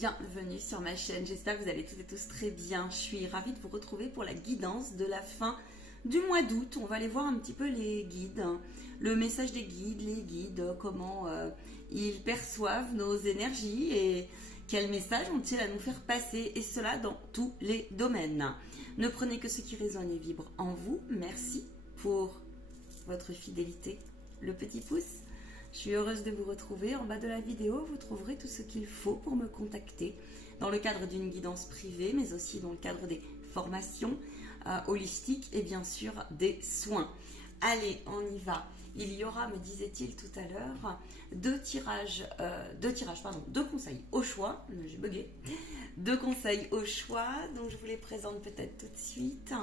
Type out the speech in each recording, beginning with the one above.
bienvenue sur ma chaîne. J'espère que vous allez toutes et tous très bien. Je suis ravie de vous retrouver pour la guidance de la fin du mois d'août. On va aller voir un petit peu les guides, le message des guides, les guides, comment ils perçoivent nos énergies et quel message ont-ils à nous faire passer, et cela dans tous les domaines. Ne prenez que ce qui résonne et vibre en vous. Merci pour votre fidélité, le petit pouce. Je suis heureuse de vous retrouver. En bas de la vidéo, vous trouverez tout ce qu'il faut pour me contacter dans le cadre d'une guidance privée, mais aussi dans le cadre des formations holistiques et bien sûr des soins. Allez, on y va. Il y aura, me disait-il tout à l'heure, deux conseils au choix. J'ai bugué. Deux conseils au choix, donc je vous les présente peut-être tout de suite.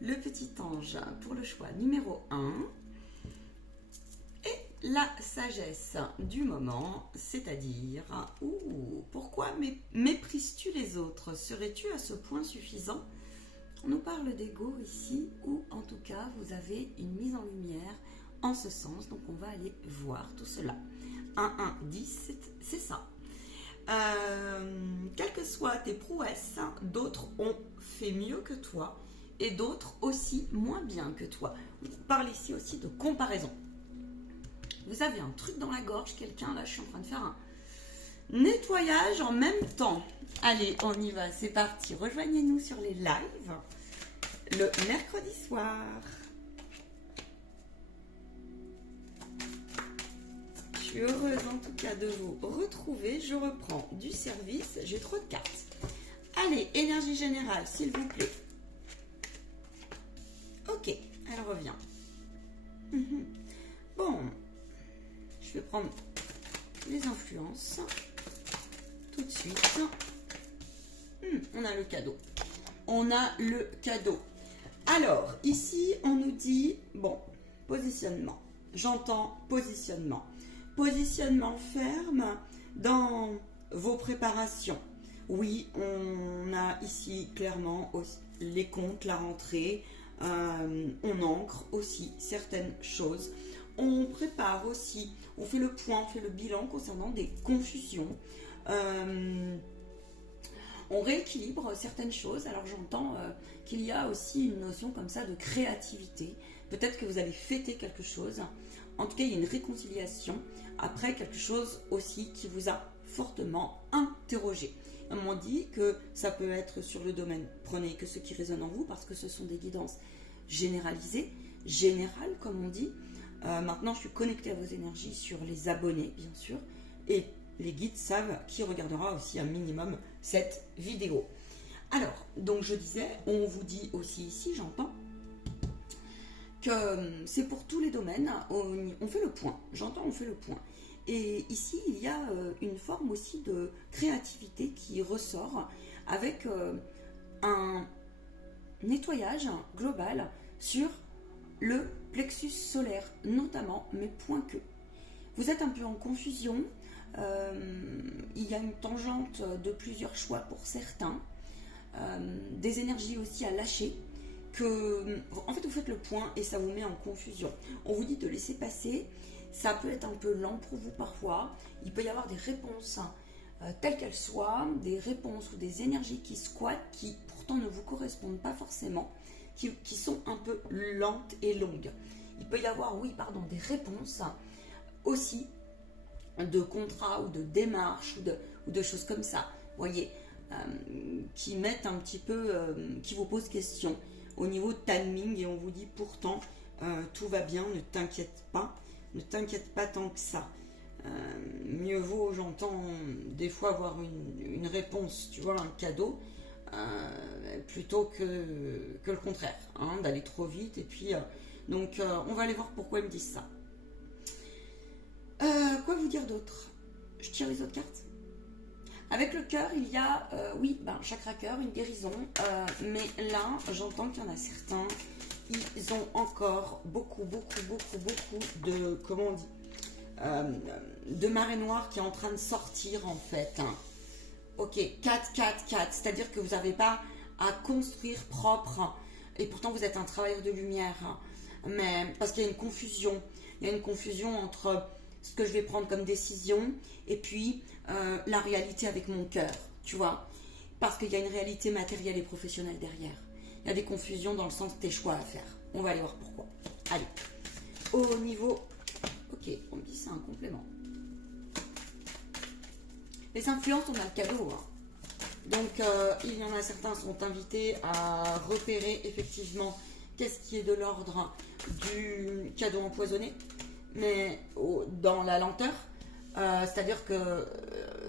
Le petit ange pour le choix numéro 1. La sagesse du moment, c'est-à-dire pourquoi méprises-tu les autres? Serais-tu à ce point suffisant? On nous parle d'ego ici, ou en tout cas vous avez une mise en lumière en ce sens, donc on va aller voir tout cela. 1-1-10, c'est ça. Quelles que soient tes prouesses, d'autres ont fait mieux que toi et d'autres aussi moins bien que toi. On parle ici aussi de comparaison. Vous avez un truc dans la gorge, quelqu'un, là, je suis en train de faire un nettoyage en même temps. Allez, on y va, c'est parti. Rejoignez-nous sur les lives le mercredi soir. Je suis heureuse en tout cas de vous retrouver. Je reprends du service, j'ai trop de cartes. Allez, énergie générale, s'il vous plaît. Ok, elle revient. Bon. Je vais prendre les influences tout de suite. On a le cadeau. On a le cadeau. Alors, ici, on nous dit, bon, positionnement. J'entends positionnement. Positionnement ferme dans vos préparations. Oui, on a ici clairement les comptes, la rentrée. On ancre aussi certaines choses. On prépare aussi, on fait le point, on fait le bilan concernant des confusions. On rééquilibre certaines choses. Alors j'entends qu'il y a aussi une notion comme ça de créativité. Peut-être que vous allez fêter quelque chose. En tout cas, il y a une réconciliation après quelque chose aussi qui vous a fortement interrogé. On m'a dit que ça peut être sur le domaine, prenez que ce qui résonne en vous, parce que ce sont des guidances généralisées, générales comme on dit. Maintenant, je suis connectée à vos énergies sur les abonnés, bien sûr. Et les guides savent qui regardera aussi un minimum cette vidéo. Alors, donc je disais, on vous dit aussi ici, j'entends, que c'est pour tous les domaines. On fait le point. J'entends, on fait le point. Et ici, il y a une forme aussi de créativité qui ressort avec un nettoyage global sur le plexus solaire, notamment, mais point que. Vous êtes un peu en confusion, il y a une tangente de plusieurs choix pour certains, des énergies aussi à lâcher, en fait vous faites le point et ça vous met en confusion. On vous dit de laisser passer, ça peut être un peu lent pour vous parfois, il peut y avoir des réponses telles qu'elles soient, des réponses ou des énergies qui squattent, qui pourtant ne vous correspondent pas forcément, qui sont un peu lentes et longues. Il peut y avoir, des réponses aussi de contrats ou de démarches ou de choses comme ça, vous voyez, qui mettent un petit peu, qui vous posent question au niveau timing, et on vous dit pourtant tout va bien, ne t'inquiète pas tant que ça. Mieux vaut, j'entends des fois avoir une réponse, tu vois, un cadeau, plutôt que le contraire, d'aller trop vite. Et puis donc on va aller voir pourquoi ils me disent ça. Quoi vous dire d'autre? Je tire les autres cartes. Avec le cœur, il y a chakra cœur, une guérison, mais là j'entends qu'il y en a certains, ils ont encore beaucoup de, comment on dit, de marée noire qui est en train de sortir en fait. Ok, 4, c'est-à-dire que vous n'avez pas à construire propre, et pourtant vous êtes un travailleur de lumière, mais parce qu'il y a une confusion. Il y a une confusion entre ce que je vais prendre comme décision et puis la réalité avec mon cœur. tu vois, parce qu'il y a une réalité matérielle et professionnelle derrière. Il y a des confusions dans le sens de tes choix à faire. On va aller voir pourquoi. Allez, au niveau... Ok, on me dit c'est un complément. Les influences, on a le cadeau. Hein. Donc, il y en a certains qui sont invités à repérer effectivement qu'est-ce qui est de l'ordre du cadeau empoisonné, mais dans la lenteur. C'est-à-dire que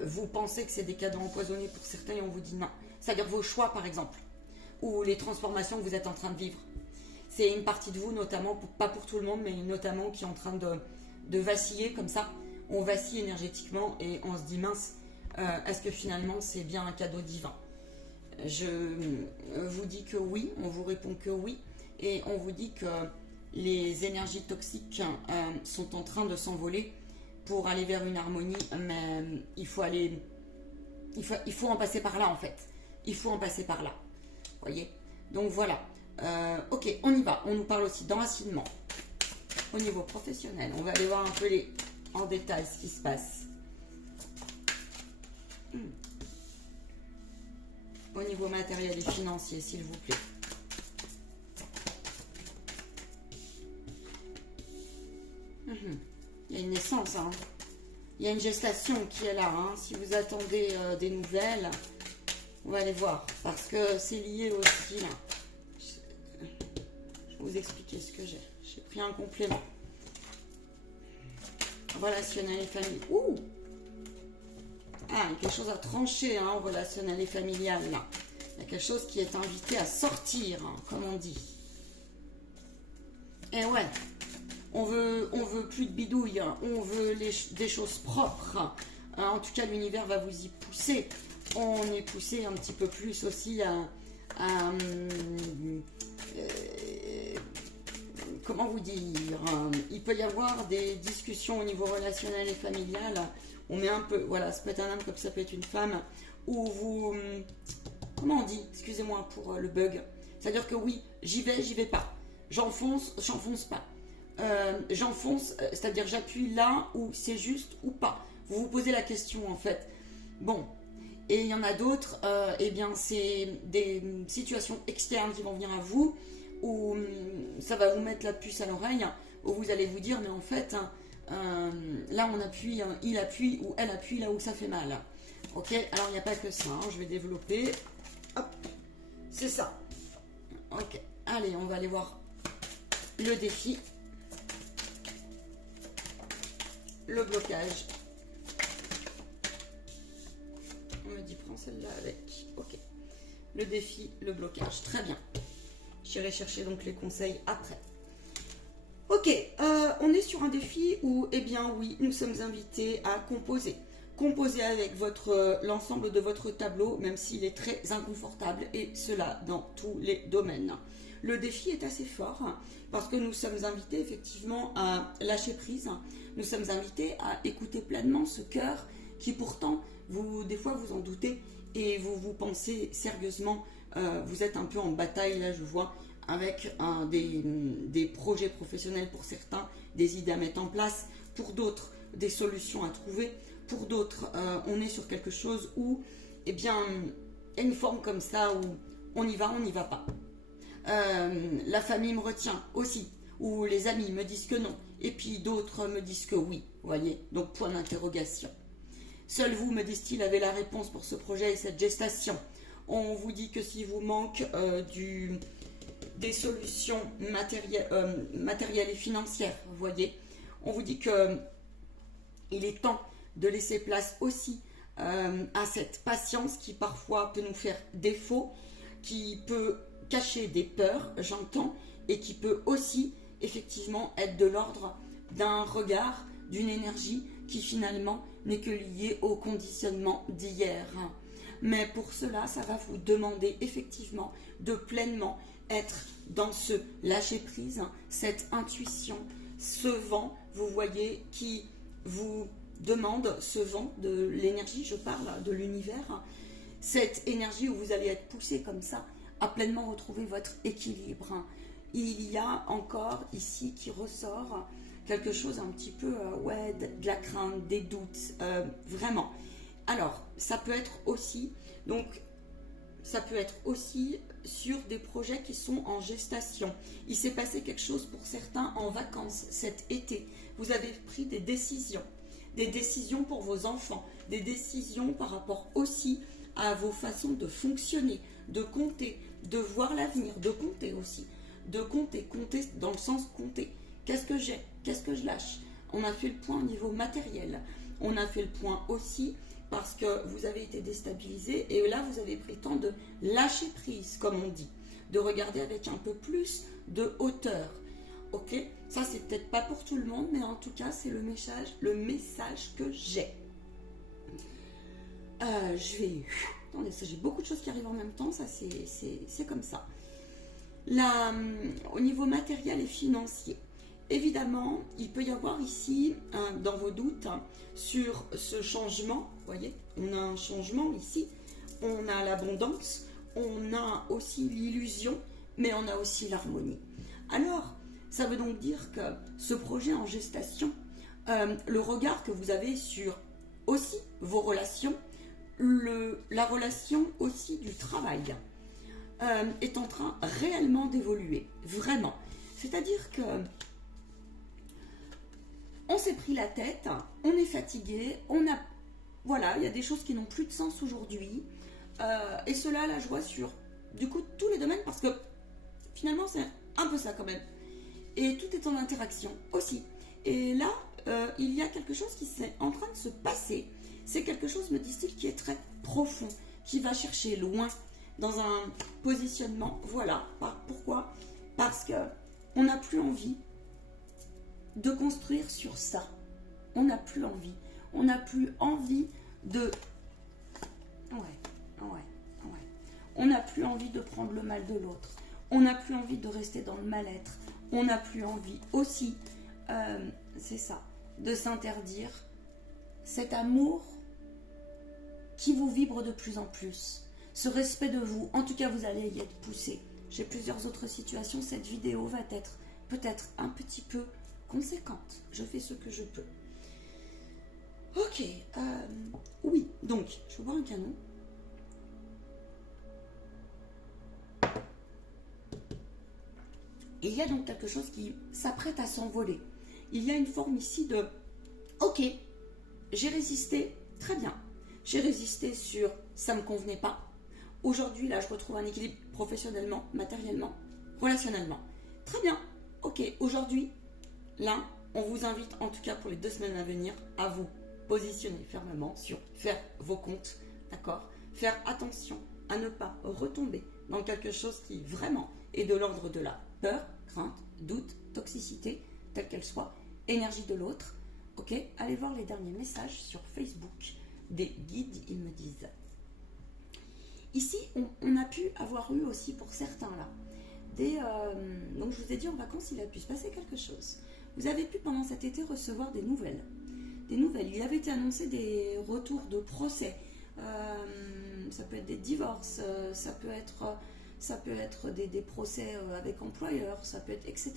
vous pensez que c'est des cadeaux empoisonnés pour certains et on vous dit non. C'est-à-dire vos choix, par exemple, ou les transformations que vous êtes en train de vivre. C'est une partie de vous, notamment, pas pour tout le monde, mais notamment qui est en train de vaciller comme ça. On vacille énergétiquement et on se dit mince, est-ce que finalement c'est bien un cadeau divin? Je vous dis que oui, on vous répond que oui, et on vous dit que les énergies toxiques sont en train de s'envoler pour aller vers une harmonie, mais il faut en passer par là en fait. Il faut en passer par là. Voyez? Donc voilà. Ok, on y va. On nous parle aussi d'enracinement. Au niveau professionnel, on va aller voir un peu en détail ce qui se passe. Au niveau matériel et financier, s'il vous plaît. Il y a une naissance, hein. Il y a une gestation qui est là. Hein. Si vous attendez des nouvelles, on va aller voir. Parce que c'est lié aussi, là. Je vais vous expliquer ce que j'ai. J'ai pris un complément. Relationnel et familial. Ouh! Ah, il y a quelque chose à trancher hein, en relationnel et familial, là. Il y a quelque chose qui est invité à sortir, hein, comme on dit. Et ouais, on veut plus de bidouilles, hein. On veut des choses propres. En tout cas, l'univers va vous y pousser. On est poussé un petit peu plus aussi à comment vous dire, il peut y avoir des discussions au niveau relationnel et familial. On met un peu, voilà, ça peut être un homme comme ça peut être une femme, où vous, comment on dit, excusez-moi pour le bug, c'est-à-dire que oui, j'y vais pas, j'enfonce pas, j'enfonce, c'est-à-dire j'appuie là où c'est juste ou pas. Vous vous posez la question en fait. Bon, et il y en a d'autres, eh bien c'est des situations externes qui vont venir à vous, où ça va vous mettre la puce à l'oreille, où vous allez vous dire mais en fait là on appuie, il appuie ou elle appuie là où ça fait mal. Ok, alors il n'y a pas que ça, hein, je vais développer. Hop, c'est ça. Ok, allez, on va aller voir le défi, le blocage. On me dit prends celle-là avec. Ok, le défi, le blocage, très bien. J'irai chercher donc les conseils après. Ok, on est sur un défi où, eh bien oui, nous sommes invités à composer. Composer avec l'ensemble de votre tableau, même s'il est très inconfortable, et cela dans tous les domaines. Le défi est assez fort, parce que nous sommes invités effectivement à lâcher prise. Nous sommes invités à écouter pleinement ce cœur qui pourtant, des fois vous en doutez, et vous pensez sérieusement, vous êtes un peu en bataille, là je vois, avec des projets professionnels pour certains, des idées à mettre en place, pour d'autres, des solutions à trouver, pour d'autres, on est sur quelque chose où, eh bien, il y a une forme comme ça où on y va pas. La famille me retient aussi, ou les amis me disent que non, et puis d'autres me disent que oui, vous voyez, donc point d'interrogation. Seuls vous, me disent-ils, avez la réponse pour ce projet et cette gestation. On vous dit que s'il vous manque des solutions matérielles et financières, vous voyez, on vous dit que il est temps de laisser place aussi à cette patience qui parfois peut nous faire défaut, qui peut cacher des peurs, j'entends, et qui peut aussi effectivement être de l'ordre d'un regard, d'une énergie qui finalement n'est que liée au conditionnement d'hier. Mais pour cela, ça va vous demander effectivement de pleinement être dans ce lâcher-prise, cette intuition, ce vent, vous voyez, qui vous demande, ce vent de l'énergie, je parle de l'univers, cette énergie où vous allez être poussé comme ça à pleinement retrouver votre équilibre. Il y a encore ici qui ressort quelque chose un petit peu, ouais, de la crainte, des doutes, vraiment. Alors, ça peut être aussi, donc, ça peut être aussi sur des projets qui sont en gestation. Il s'est passé quelque chose pour certains en vacances cet été. Vous avez pris des décisions pour vos enfants, des décisions par rapport aussi à vos façons de fonctionner, de compter, de voir l'avenir, de compter aussi, de compter dans le sens compter. Qu'est-ce que j'ai? Qu'est-ce que je lâche? On a fait le point au niveau matériel. On a fait le point aussi parce que vous avez été déstabilisé et là vous avez pris le temps de lâcher prise, comme on dit, de regarder avec un peu plus de hauteur. Ok, ça c'est peut-être pas pour tout le monde, mais en tout cas c'est le message que j'ai. Attendez, j'ai beaucoup de choses qui arrivent en même temps, ça c'est comme ça. Là, au niveau matériel et financier, évidemment, il peut y avoir ici, dans vos doutes, sur ce changement. Vous voyez, on a un changement ici, on a l'abondance, on a aussi l'illusion, mais on a aussi l'harmonie. Alors, ça veut donc dire que ce projet en gestation, le regard que vous avez sur aussi vos relations, la relation aussi du travail, est en train réellement d'évoluer, vraiment. C'est-à-dire que on s'est pris la tête, on est fatigué, voilà, il y a des choses qui n'ont plus de sens aujourd'hui, et cela, la joie sur, du coup, tous les domaines, parce que finalement, c'est un peu ça quand même. Et tout est en interaction aussi. Et là, il y a quelque chose qui est en train de se passer. C'est quelque chose, me disent-ils, qui est très profond, qui va chercher loin, dans un positionnement. Voilà. Pourquoi? Parce que on n'a plus envie de construire sur ça. On n'a plus envie. On n'a plus envie de... Ouais. On n'a plus envie de prendre le mal de l'autre. On n'a plus envie de rester dans le mal-être. On n'a plus envie aussi, c'est ça, de s'interdire cet amour qui vous vibre de plus en plus. Ce respect de vous, en tout cas vous allez y être poussé. J'ai plusieurs autres situations, cette vidéo va être peut-être un petit peu conséquente. Je fais ce que je peux. Ok, oui, donc, je vais boire un canon. Et il y a donc quelque chose qui s'apprête à s'envoler. Il y a une forme ici de « Ok, j'ai résisté, très bien. J'ai résisté sur « ça ne me convenait pas ». Aujourd'hui, là, je retrouve un équilibre professionnellement, matériellement, relationnellement. Très bien, ok. Aujourd'hui, là, on vous invite, en tout cas pour les 2 semaines à venir, à vous positionner fermement sur faire vos comptes, d'accord? Faire attention à ne pas retomber dans quelque chose qui vraiment est de l'ordre de la peur, crainte, doute, toxicité, telle qu'elle soit, énergie de l'autre. Ok, allez voir les derniers messages sur Facebook des guides, ils me disent. Ici, on a pu avoir eu aussi pour certains là, donc je vous ai dit en vacances, il a pu se passer quelque chose. Vous avez pu pendant cet été recevoir des nouvelles. Il avait été annoncé des retours de procès. Ça peut être des divorces, ça peut être des procès avec employeurs, ça peut être etc.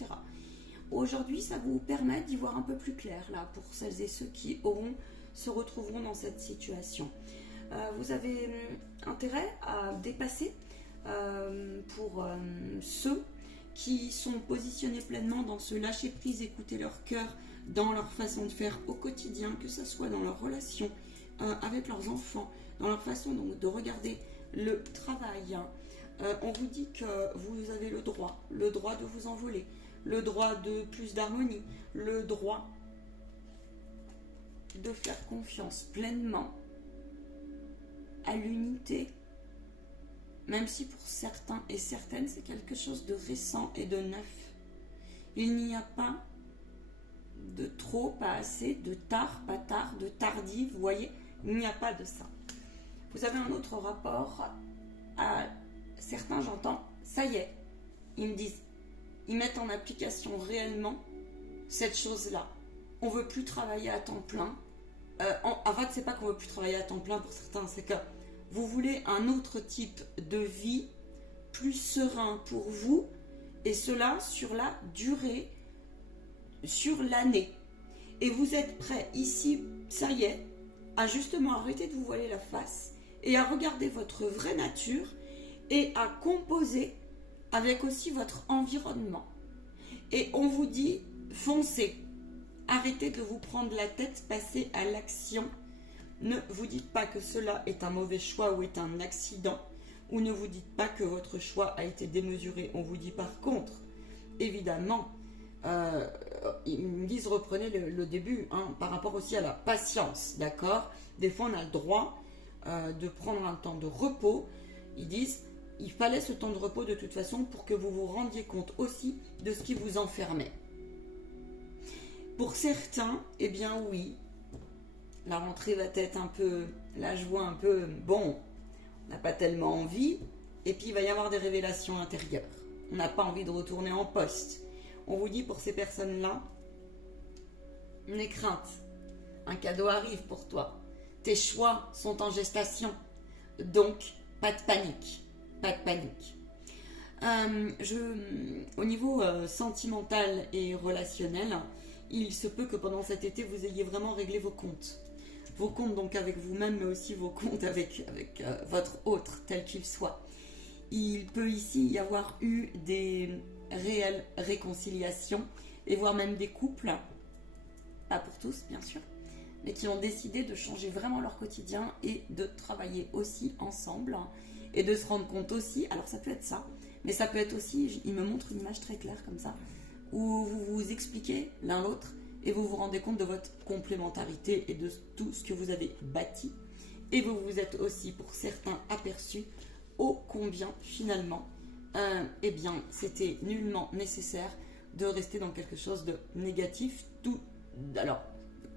Aujourd'hui, ça vous permet d'y voir un peu plus clair là pour celles et ceux qui se retrouveront dans cette situation. Vous avez intérêt à dépasser pour ceux qui sont positionnés pleinement dans ce lâcher prise, écouter leur cœur, dans leur façon de faire au quotidien, que ce soit dans leur relation avec leurs enfants, dans leur façon donc, de regarder le travail. On vous dit que vous avez le droit de vous envoler, le droit de plus d'harmonie, le droit de faire confiance pleinement à l'unité, même si pour certains et certaines c'est quelque chose de récent et de neuf. Il n'y a pas de trop, pas assez, de tard, pas tard, de tardif, vous voyez, il n'y a pas de ça. Vous avez un autre rapport à certains, j'entends, ça y est, ils me disent, ils mettent en application réellement cette chose-là. On ne veut plus travailler à temps plein. En fait, c'est pas qu'on veut plus travailler à temps plein pour certains, c'est que vous voulez un autre type de vie, plus serein pour vous, et cela sur la durée, sur l'année. Et vous êtes prêt ici, ça y est, à justement arrêter de vous voiler la face et à regarder votre vraie nature et à composer avec aussi votre environnement. Et on vous dit, foncez. Arrêtez de vous prendre la tête, passez à l'action. Ne vous dites pas que cela est un mauvais choix ou est un accident, ou ne vous dites pas que votre choix a été démesuré. On vous dit par contre, évidemment, ils me disent reprenez le début, hein, par rapport aussi à la patience, d'accord? Des fois on a le droit de prendre un temps de repos. Ils disent, il fallait ce temps de repos de toute façon pour que vous vous rendiez compte aussi de ce qui vous enfermait. Pour certains, eh bien oui, la rentrée va être un peu, là je vois un peu, bon, on n'a pas tellement envie, et puis il va y avoir des révélations intérieures. On n'a pas envie de retourner en poste. On vous dit pour ces personnes-là, n'aie crainte, un cadeau arrive pour toi. Tes choix sont en gestation, donc pas de panique, pas de panique. Au niveau sentimental et relationnel, il se peut que pendant cet été, vous ayez vraiment réglé vos comptes. Vos comptes donc avec vous-même, mais aussi vos comptes avec votre autre, tel qu'il soit. Il peut ici y avoir eu des réelles réconciliations, et voire même des couples, pas pour tous bien sûr, mais qui ont décidé de changer vraiment leur quotidien et de travailler aussi ensemble, et de se rendre compte aussi, alors ça peut être ça, mais ça peut être aussi, il me montre une image très claire comme ça, où vous vous expliquez l'un l'autre et vous vous rendez compte de votre complémentarité et de tout ce que vous avez bâti. Et vous vous êtes aussi, pour certains, aperçus ô combien, finalement, eh bien, c'était nullement nécessaire de rester dans quelque chose de négatif. Alors,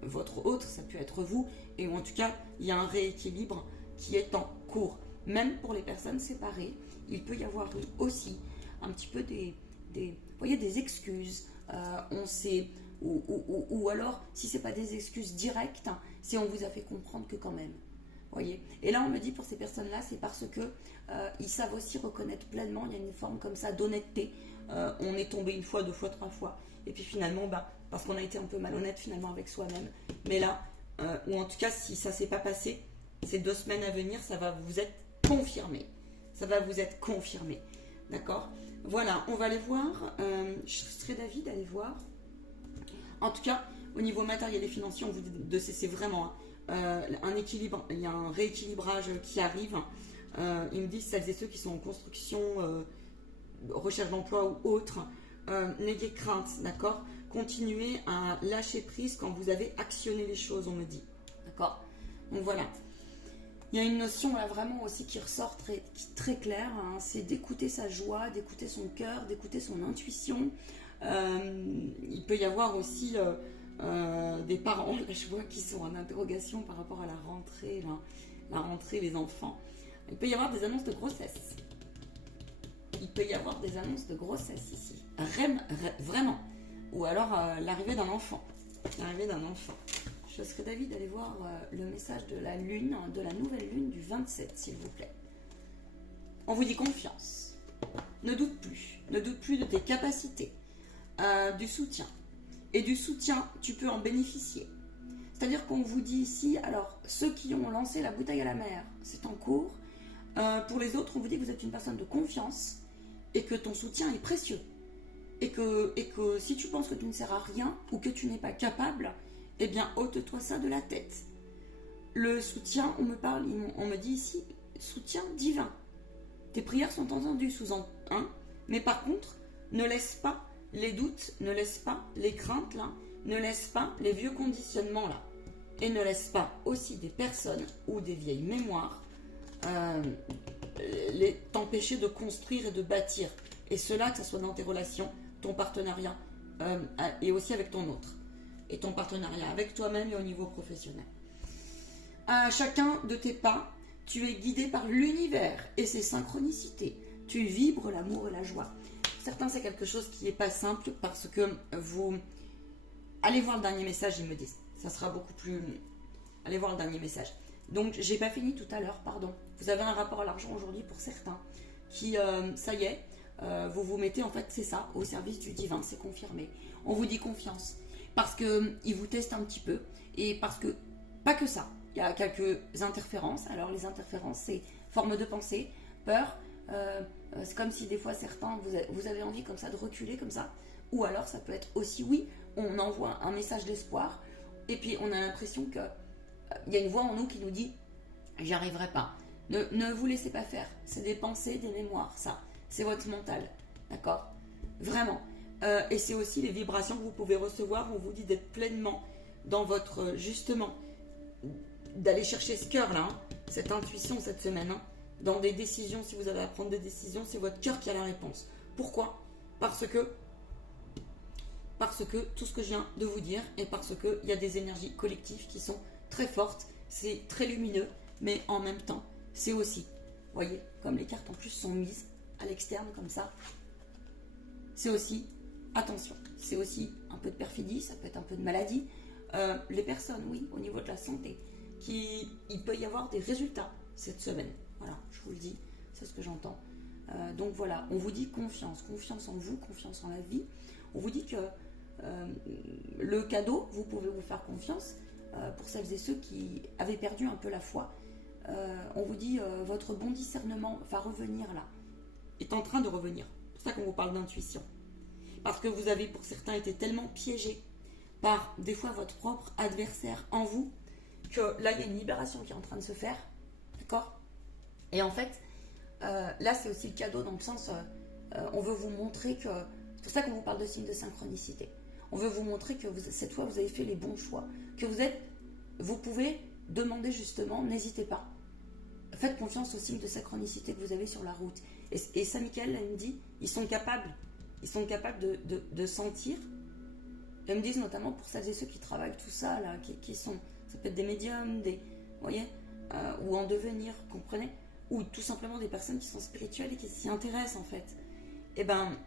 votre autre, ça peut être vous, et en tout cas, il y a un rééquilibre qui est en cours. Même pour les personnes séparées, il peut y avoir aussi un petit peu des excuses, on sait, ou alors, si ce n'est pas des excuses directes, si on vous a fait comprendre que quand même. Voyez. Et là, on me dit pour ces personnes-là, c'est parce que ils savent aussi reconnaître pleinement, il y a une forme comme ça d'honnêteté. On est tombé une fois, deux fois, trois fois. Et puis finalement, parce qu'on a été un peu malhonnête finalement avec soi-même. Mais là, ou en tout cas, si ça ne s'est pas passé, ces 2 semaines à venir, ça va vous être confirmé. Ça va vous être confirmé. D'accord? Voilà, on va aller voir. Je serais d'avis d'aller voir. En tout cas, au niveau matériel et financier, on vous dit de cesser vraiment un équilibre. Il y a un rééquilibrage qui arrive. Ils me disent, celles et ceux qui sont en construction, recherche d'emploi ou autre, n'ayez crainte, d'accord? Continuez à lâcher prise quand vous avez actionné les choses, on me dit. D'accord? Donc voilà. Il y a une notion là vraiment aussi qui ressort très claire, hein, c'est d'écouter sa joie, d'écouter son cœur, d'écouter son intuition. Il peut y avoir aussi des parents, là je vois, qui sont en interrogation par rapport à la rentrée, la rentrée, les enfants. Il peut y avoir des annonces de grossesse. Il peut y avoir des annonces de grossesse ici. Vraiment. Ou alors l'arrivée d'un enfant. L'arrivée d'un enfant. Je serais d'avis d'aller voir le message de la lune, de la nouvelle lune du 27, s'il vous plaît. On vous dit confiance. Ne doute plus. Ne doute plus de tes capacités. Du soutien. Et du soutien, tu peux en bénéficier. C'est-à-dire qu'on vous dit ici, alors, ceux qui ont lancé la bouteille à la mer, c'est en cours. Pour les autres, on vous dit que vous êtes une personne de confiance et que ton soutien est précieux. Et que si tu penses que tu ne sers à rien ou que tu n'es pas capable, eh bien, ôte-toi ça de la tête. Le soutien, on me dit ici, soutien divin. Tes prières sont entendues mais par contre, ne laisse pas les doutes, ne laisse pas les craintes là, ne laisse pas les vieux conditionnements là, et ne laisse pas aussi des personnes ou des vieilles mémoires t'empêcher de construire et de bâtir. Et cela, que ce soit dans tes relations, ton partenariat, et aussi avec ton autre. Et ton partenariat avec toi-même et au niveau professionnel. À chacun de tes pas, tu es guidé par l'univers et ses synchronicités. Tu vibres l'amour et la joie. Certains, c'est quelque chose qui n'est pas simple parce que vous... Allez voir le dernier message, ils me disent. Ça sera beaucoup plus... Allez voir le dernier message. Donc, j'ai pas fini tout à l'heure, pardon. Vous avez un rapport à l'argent aujourd'hui pour certains qui, ça y est, vous vous mettez, en fait, c'est ça, au service du divin, c'est confirmé. On vous dit confiance. Parce qu'ils vous testent un petit peu. Et parce que, pas que ça, il y a quelques interférences. Alors les interférences, c'est forme de pensée, peur. C'est comme si des fois certains, vous avez envie comme ça de reculer comme ça. Ou alors ça peut être aussi, oui, on envoie un message d'espoir et puis on a l'impression que il y a une voix en nous qui nous dit j'y arriverai pas. Ne vous laissez pas faire. C'est des pensées, des mémoires, ça. C'est votre mental. D'accord? Vraiment. Et c'est aussi les vibrations que vous pouvez recevoir. On vous dit d'être pleinement dans votre, justement, d'aller chercher ce cœur-là, hein, cette intuition cette semaine. Hein, dans des décisions, si vous avez à prendre des décisions, c'est votre cœur qui a la réponse. Pourquoi? Parce que tout ce que je viens de vous dire et parce qu'il y a des énergies collectives qui sont très fortes. C'est très lumineux, mais en même temps, c'est aussi, vous voyez, comme les cartes en plus sont mises à l'externe comme ça, c'est aussi, attention, c'est aussi un peu de perfidie, ça peut être un peu de maladie. Les personnes, oui, au niveau de la santé, il peut y avoir des résultats cette semaine. Voilà, je vous le dis, c'est ce que j'entends. Donc voilà, on vous dit confiance en vous, confiance en la vie. On vous dit que le cadeau, vous pouvez vous faire confiance pour celles et ceux qui avaient perdu un peu la foi. On vous dit votre bon discernement va revenir là, est en train de revenir. C'est pour ça qu'on vous parle d'intuition. Parce que vous avez pour certains été tellement piégés par des fois votre propre adversaire en vous que là il y a une libération qui est en train de se faire. D'accord? Et en fait, là c'est aussi le cadeau dans le sens, on veut vous montrer que, c'est pour ça qu'on vous parle de signe de synchronicité. On veut vous montrer que cette fois vous avez fait les bons choix, que vous pouvez demander justement, n'hésitez pas. Faites confiance au signe de synchronicité que vous avez sur la route. Et Saint Michael, elle me dit, ils sont capables de sentir. Elles me disent notamment pour celles et ceux qui travaillent tout ça, là, qui sont, ça peut être des médiums, vous voyez, ou en devenir, comprenez, ou tout simplement des personnes qui sont spirituelles et qui s'y intéressent en fait, et ben,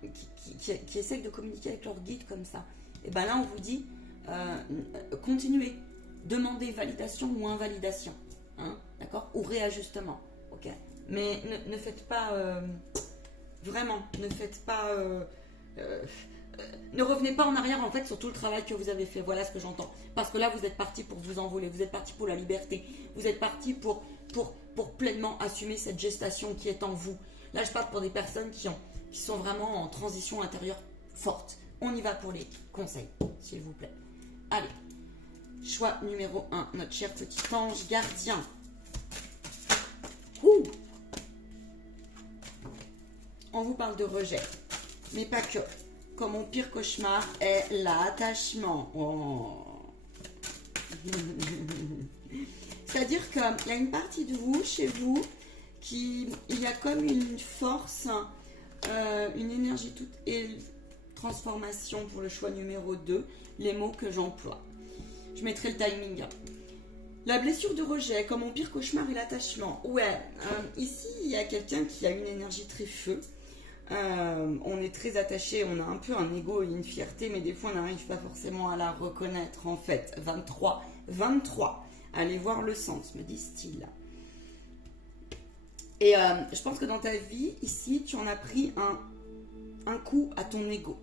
qui essayent de communiquer avec leur guide comme ça. Et ben là, on vous dit, continuez, demandez validation ou invalidation, hein, d'accord, ou réajustement, ok. Mais ne faites pas, vraiment, ne faites pas, ne revenez pas en arrière en fait sur tout le travail que vous avez fait. Voilà ce que j'entends. Parce que là, vous êtes parti pour vous envoler, vous êtes parti pour la liberté, vous êtes parti pour pleinement assumer cette gestation qui est en vous. Là, je parle pour des personnes qui sont vraiment en transition intérieure forte. On y va pour les conseils, s'il vous plaît. Allez, choix numéro 1, notre cher petit ange gardien. Ouh. On vous parle de rejet, mais pas que. Comme mon pire cauchemar est l'attachement. Oh. C'est-à-dire qu'il y a une partie de vous, chez vous, il y a comme une force, une énergie toute et transformation pour le choix numéro 2, les mots que j'emploie. Je mettrai le timing. La blessure de rejet, comme mon pire cauchemar est l'attachement. Ouais, ici, il y a quelqu'un qui a une énergie très feu. On est très attaché, on a un peu un ego et une fierté, mais des fois on n'arrive pas forcément à la reconnaître en fait. 23, allez voir le sens, me disent-ils. Et je pense que dans ta vie, ici, tu en as pris un coup à ton ego.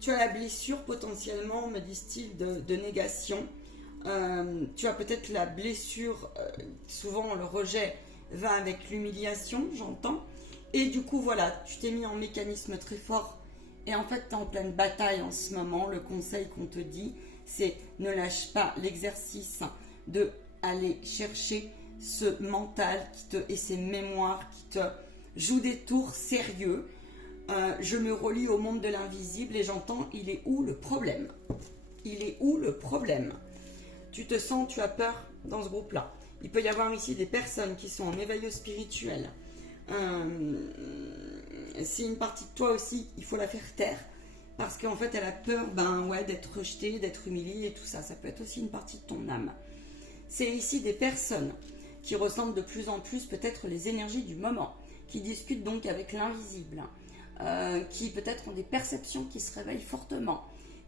Tu as la blessure potentiellement, me disent-ils, de négation. Tu as peut-être la blessure, souvent le rejet va avec l'humiliation, j'entends. Et du coup, voilà, tu t'es mis en mécanisme très fort. Et en fait, tu es en pleine bataille en ce moment. Le conseil qu'on te dit, c'est ne lâche pas l'exercice de aller chercher ce mental et ces mémoires qui te jouent des tours sérieux. Je me relie au monde de l'invisible et j'entends, il est où le problème? Il est où le problème? Tu te sens, tu as peur dans ce groupe-là. Il peut y avoir ici des personnes qui sont en éveil spirituel. C'est une partie de toi aussi, il faut la faire taire parce qu'en fait elle a peur d'être rejetée, d'être humiliée et tout ça. Ça peut être aussi une partie de ton âme. C'est ici des personnes qui ressentent de plus en plus peut-être les énergies du moment, qui discutent donc avec l'invisible, qui peut-être ont des perceptions qui se réveillent fortement.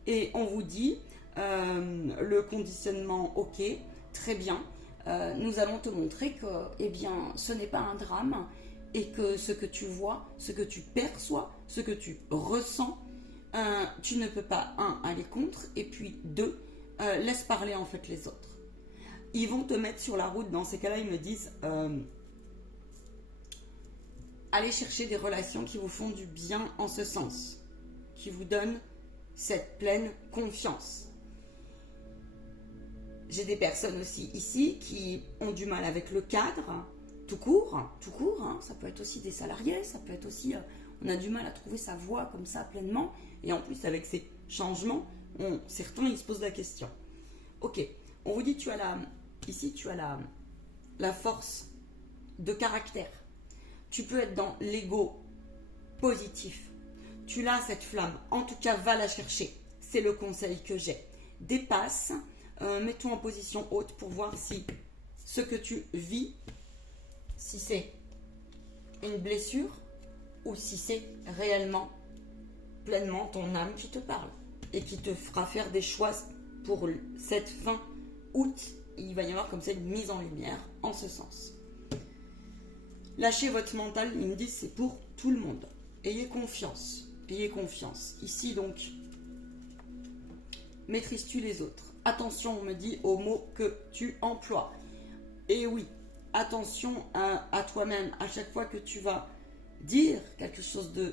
Et on vous dit le conditionnement, ok, très bien, nous allons te montrer que ce n'est pas un drame. Et que ce que tu vois, ce que tu perçois, ce que tu ressens, tu ne peux pas, aller contre, et puis 2, laisse parler en fait les autres. Ils vont te mettre sur la route. Dans ces cas-là, ils me disent allez chercher des relations qui vous font du bien en ce sens, qui vous donnent cette pleine confiance. J'ai des personnes aussi ici qui ont du mal avec le cadre, tout court, hein. Ça peut être aussi des salariés, ça peut être aussi, on a du mal à trouver sa voie comme ça pleinement, et en plus avec ces changements, certains ils se posent la question. Ok, on vous dit ici tu as la force de caractère. Tu peux être dans l'ego positif. Tu l'as cette flamme, en tout cas va la chercher. C'est le conseil que j'ai. Dépasse, mets-toi en position haute pour voir si ce que tu vis, si c'est une blessure ou si c'est réellement, pleinement ton âme qui te parle et qui te fera faire des choix pour cette fin août. Il va y avoir comme ça une mise en lumière en ce sens. Lâchez votre mental, ils me disent c'est pour tout le monde. Ayez confiance, ayez confiance. Ici donc, maîtrises-tu les autres? Attention, on me dit aux mots que tu emploies. Et oui, attention à toi-même. À chaque fois que tu vas dire quelque chose de...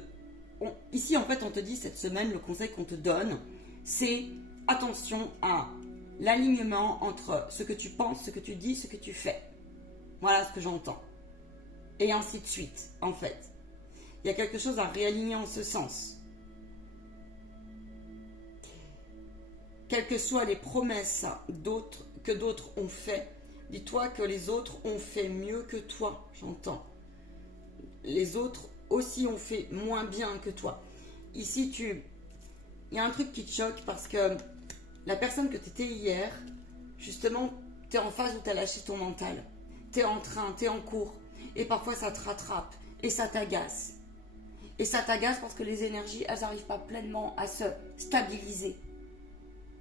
Ici, en fait, on te dit cette semaine, le conseil qu'on te donne, c'est attention à l'alignement entre ce que tu penses, ce que tu dis, ce que tu fais. Voilà ce que j'entends. Et ainsi de suite, en fait. Il y a quelque chose à réaligner en ce sens. Quelles que soient les promesses que d'autres ont fait, dis-toi que les autres ont fait mieux que toi, j'entends. Les autres aussi ont fait moins bien que toi. Ici, il y a un truc qui te choque parce que la personne que tu étais hier, justement, tu es en phase où tu as lâché ton mental. Tu es en train, tu es en cours. Et parfois, ça te rattrape et ça t'agace. Et ça t'agace parce que les énergies, elles n'arrivent pas pleinement à se stabiliser.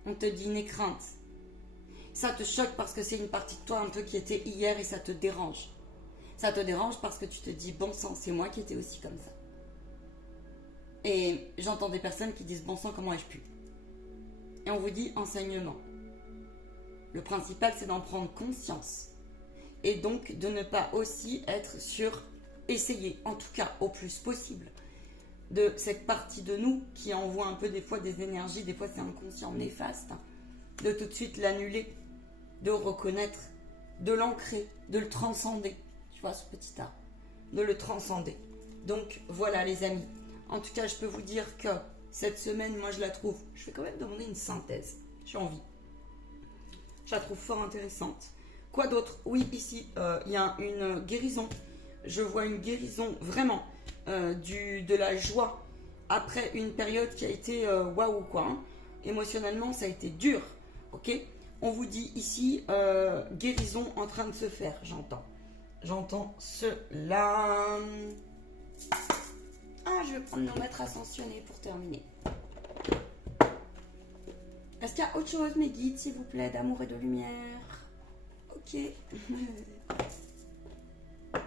On te dit n'aie crainte. Ça te choque parce que c'est une partie de toi un peu qui était hier et ça te dérange. Ça te dérange parce que tu te dis bon sang, c'est moi qui étais aussi comme ça. Et j'entends des personnes qui disent bon sang, comment ai-je pu? Et on vous dit enseignement. Le principal, c'est d'en prendre conscience. Et donc de ne pas aussi être sur essayer, en tout cas au plus possible, de cette partie de nous qui envoie un peu des fois des énergies, des fois c'est inconscient, néfaste, de tout de suite l'annuler, de reconnaître, de l'ancrer, de le transcender. Tu vois ce petit art, de le transcender. Donc voilà les amis. En tout cas, je peux vous dire que cette semaine, moi je la trouve, je vais quand même demander une synthèse. J'ai envie. Je la trouve fort intéressante. Quoi d'autre? Oui, ici, il y a une guérison. Je vois une guérison vraiment de la joie après une période qui a été waouh quoi. Hein. Émotionnellement, ça a été dur. Ok? On vous dit ici guérison en train de se faire. J'entends cela. Ah, je vais prendre nos maîtres ascensionnés pour terminer. Est-ce qu'il y a autre chose, mes guides, s'il vous plaît, d'amour et de lumière? Ok. En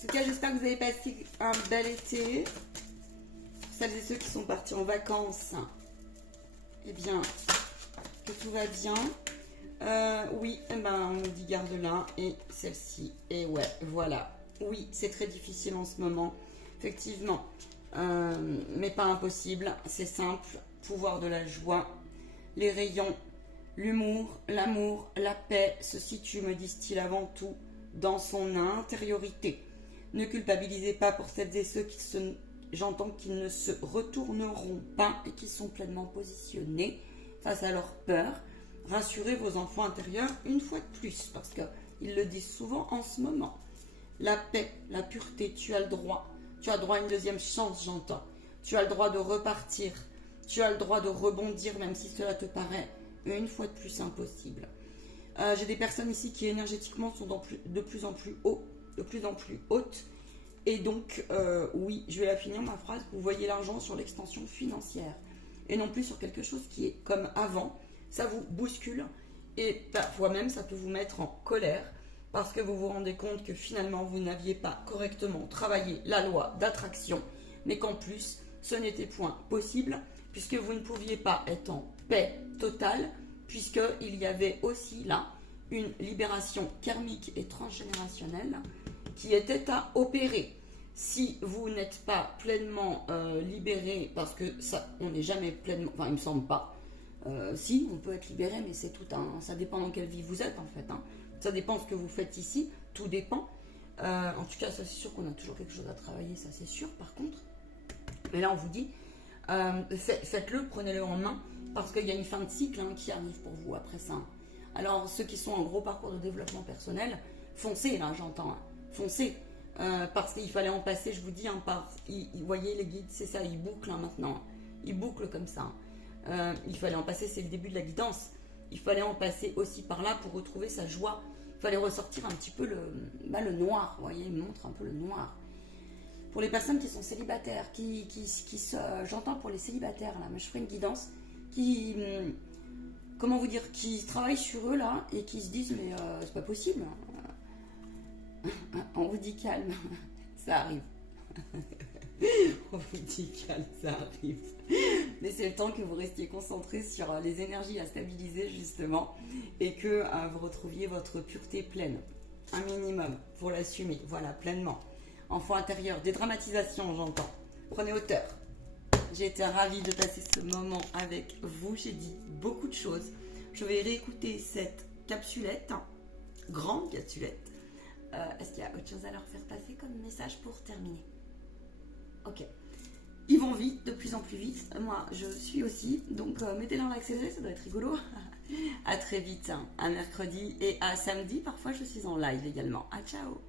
tout cas, j'espère que vous avez passé un bel été. Pour celles et ceux qui sont partis en vacances, eh bien, que tout va bien. Oui, eh ben, on nous dit garde-la. Et celle-ci. Et ouais, voilà. Oui, c'est très difficile en ce moment. Effectivement. Mais pas impossible. C'est simple. Pouvoir de la joie. Les rayons. L'humour, l'amour, la paix se situent, me disent-ils avant tout, dans son intériorité. Ne culpabilisez pas pour celles et ceux j'entends qu'ils ne se retourneront pas et qui sont pleinement positionnés face à leur peur. Rassurez vos enfants intérieurs une fois de plus, parce qu'ils le disent souvent en ce moment. La paix, la pureté, tu as le droit. Tu as le droit à une deuxième chance, j'entends. Tu as le droit de repartir. Tu as le droit de rebondir, même si cela te paraît une fois de plus impossible. J'ai des personnes ici qui énergétiquement sont de plus en plus haut, de plus en plus hautes. Et donc, oui, je vais la finir ma phrase. Vous voyez l'argent sur l'extension financière et non plus sur quelque chose qui est comme avant. Ça vous bouscule et parfois même ça peut vous mettre en colère parce que vous vous rendez compte que finalement vous n'aviez pas correctement travaillé la loi d'attraction, mais qu'en plus ce n'était point possible puisque vous ne pouviez pas être en paix totale puisqu'il y avait aussi là une libération karmique et transgénérationnelle qui était à opérer. Si vous n'êtes pas pleinement libéré, parce que ça, on n'est jamais pleinement, enfin il me semble pas, si on peut être libéré, mais c'est tout un, ça dépend dans quelle vie vous êtes en fait, hein. Ça dépend de ce que vous faites ici, tout dépend. En tout cas, ça c'est sûr qu'on a toujours quelque chose à travailler, ça c'est sûr par contre. Mais là on vous dit, faites-le, prenez-le en main, parce qu'il y a une fin de cycle hein, qui arrive pour vous après ça. Alors ceux qui sont en gros parcours de développement personnel, foncez là j'entends, hein, foncez. Parce qu'il fallait en passer, je vous dis, hein, vous voyez les guides, c'est ça, ils bouclent hein, maintenant. Ils bouclent comme ça. Il fallait en passer, c'est le début de la guidance. Il fallait en passer aussi par là pour retrouver sa joie. Il fallait ressortir un petit peu le noir, vous voyez, il montre un peu le noir. Pour les personnes qui sont célibataires, j'entends pour les célibataires, là, mais je ferai une guidance, comment vous dire, qui travaillent sur eux, là, et qui se disent, mais c'est pas possible. On vous dit calme, ça arrive. On vous dit calme, ça arrive. Mais c'est le temps que vous restiez concentré sur les énergies à stabiliser justement et que vous retrouviez votre pureté pleine. Un minimum pour l'assumer, voilà, pleinement. Enfant intérieur, dédramatisation, j'entends. Prenez hauteur. J'ai été ravie de passer ce moment avec vous. J'ai dit beaucoup de choses. Je vais réécouter cette capsulette, hein, grande capsulette. Est-ce qu'il y a autre chose à leur faire passer comme message pour terminer? Ok. Ils vont vite, de plus en plus vite. Moi, je suis aussi. Donc, mettez-les en accéléré, ça doit être rigolo. À très vite, hein, à mercredi et à samedi. Parfois, je suis en live également. À ciao.